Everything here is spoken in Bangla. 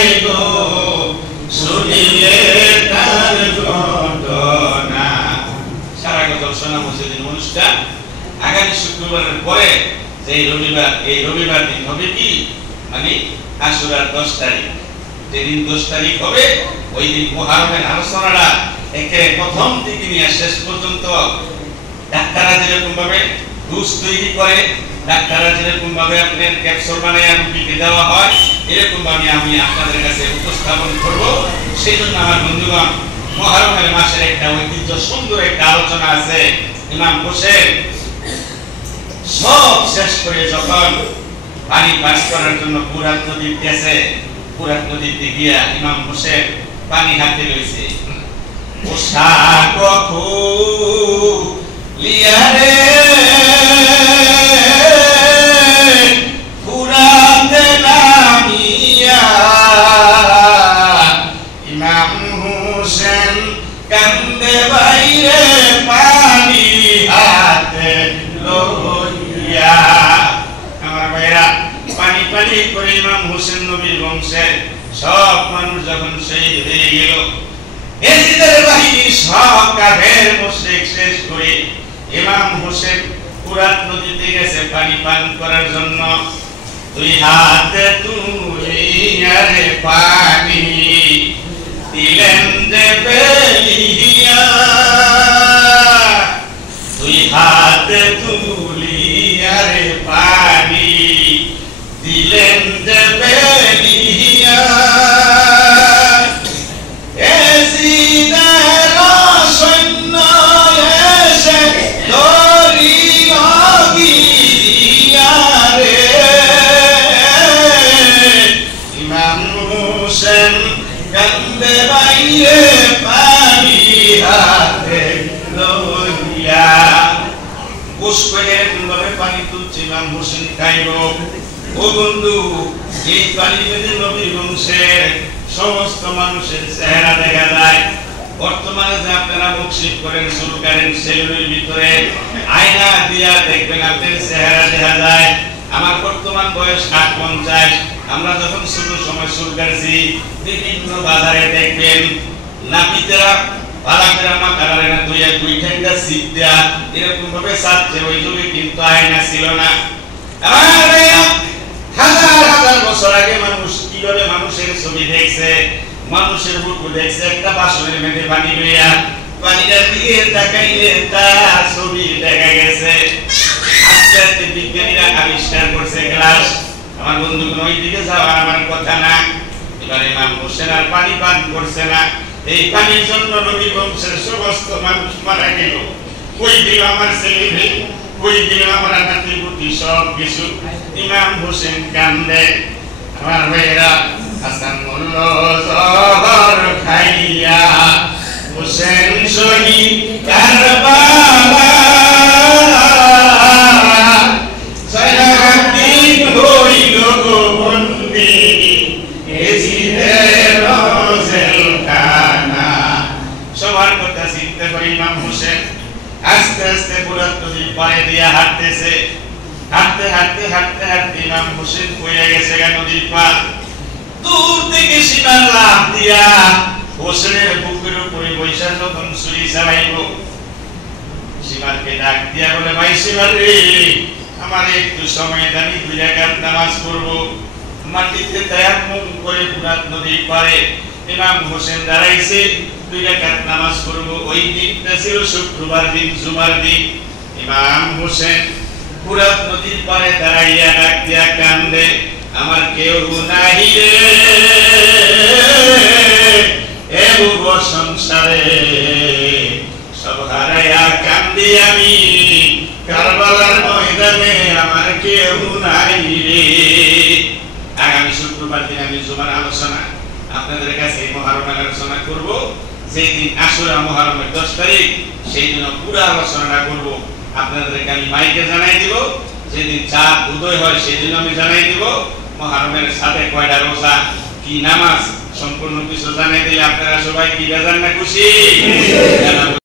নাই গো শুনিলে তার ঘটনা। সারা গজল শোনাবো সেদিন অনুষ্ঠান আগামী শুক্রবারের পরে যে রবিবার দিন হবে কি মানে আশুরার 10 তারিখ। যেদিন 10 তারিখ হবে ওই দিন মুহররমের আলোচনাটা একে প্রথম থেকে নিয়ে শেষ পর্যন্ত ডাক্তাররা যেরকম ভাবে ডোজ তৈরি করে, ডাক্তাররা যেরকম ভাবে আপনার ক্যাপসুল বানায় রোগীকে দেওয়া হয়, এরকম ভাবে আমি আপনাদের কাছে উপস্থাপন করব। সেই জন্য আমার বন্ধুগণ, মুহররমের মাসের একটা ঐতিহ্য সুন্দর একটা আলোচনা আছে। ইমাম হোসেন সব শেষ করে যখন পানি পাস করার জন্য ফুরাত নদীর গেছে, ফুরাত নদীতে গিয়া ইমাম হোসেন পানি হাতে লইছে। পোশাক খুলিয়া রে ফুরাতে নামিয়া ইমাম হোসেন কান্দে বাইরে পানি হাতে লইয়া। আমার ভাইরা, পানি পানি করে ইমাম হোসেন নবীর বংশে সব মানুষ যখন শহীদ হয়ে গেল, এজিদের বাহিনী সব কাফের মুশরিক শেষ করে ইমাম হোসেন ফুরাত নদীতে গেছে পানি পান করার জন্য। দুই হাতে তুলিয়া রে পানি দিলেন যে বেলিয়া, দুই হাতে তুলিয়া রে পানি দিলেন যে বেলিয়া। এজিদের সৈন্য এসে ধরিল গিয়া রে ইমাম হোসেন কান্দে বাইরে পানি হাতে লইয়া। পুষ্পে ভাবে পানি তুলছে ইমাম হোসেন খাইল। ও বন্ধু, এই পানি পেতে নবীর বংশের সমস্ত মানুষের চেহারা দেখা যায়। বর্তমানে যে আপনারা মুখশিক করেন, চুল কাটেন, সেলুনের ভিতরে আয়না দিয়া দেখবেন আপনার চেহারা দেখা যায়। আমার বর্তমান বয়স 50। আমরা যখন ছোট সময় চুল কাটছি, বিভিন্ন বাজারে দেখবেন নাপিতেরা পালাকেরা মাথারে না দুই ঠেঙ্গা সিট দেয়া এরকম ভাবে চাচ্ছে। ওই যুগে কিন্তু আয়না ছিল না। হাজার হাজার বছর আগে মানুষ কিভাবে মানুষের ছবি দেখছে, মানুষের রূপ দেখছে। একটা বাসনের মধ্যে পানি লইয়া পানিটার দিকে তাকাইলে তার ছবি দেখা গেছে। আস্তে আস্তে বিজ্ঞানীরা আবিষ্কার করছে গ্লাস। আমার বন্ধুগণ, ওই দিকে যাওয়ার আমার কথা না। এবার ইমাম হোসেন আর পানি পান করছে না। এই পানির জন্য নবী বংশের সমস্ত মানুষ মারা গেল। ওই দিন আমার ছেলে মেয়ে, ওই দিন আমার নাতি পুতি সব কিছু। ইমাম হোসেন কান্দে। আমার মেয়েরা হাসান বলল জহর খাইয়া হোসেন শহীদ কারবালা, সারাদিন হইল গো বন্দি এজিদের জেলখানা। সবার কথা চিন্তা করে ইমাম হোসেন আস্তে আস্তে ফুরাত নদীর পাড়ে দিয়া হাঁটতেছে। হাঁটতে হাঁটতে হাঁটতে হাঁটতে ইমাম হোসেন পড়ে গেছে নদীর পার। দূর থেকে সীমার লাফ দিয়া হোসেনের বুকের উপরে বৈশা যখন ছুরি চালাইল, সীমারকে ডাক দিয়া বলে, ভাই সীমার রে, আমার একটু সময় দানি 2 রাকাত নামাজ পড়বো। মাটিতে তায়াম্মুম করে ফুরাত নদীর পাড়ে ইমাম হোসেন দাঁড়াইছে, 2 রাকাত নামাজ পড়বো। ওই দিনটা ছিল শুক্রবার দিন, জুমার দিন। ইমাম হোসেন ফুরাত নদীর পাড়ে দাঁড়াইয়া ডাক দিয়া কান্দে, আমার কেউ নাই রে এ ভুব সংসারে, সব হারাইয়া কান্দি আমি কারবালার ময়দানে, আমার কেউ নাই রে। আগামী শুক্রবার দিন আমি জুমার আলোচনা আপনাদের কাছে মুহররমের আলোচনা করব। যেই দিন আশুরা মুহররমের 10 তারিখ, সেই দিন পুরো আলোচনাটা করব। আপনাদেরকে আমি মাইকে জানাই দিব। যেদিন চাঁদ উদয় হয় সেদিন আমি জানাই দিব। মুহররমের সাথে কয়টা রোজা, কি নামাজ, সম্পূর্ণ কিছু জানাই দিলে আপনারা সবাই কি বেজান না খুশি?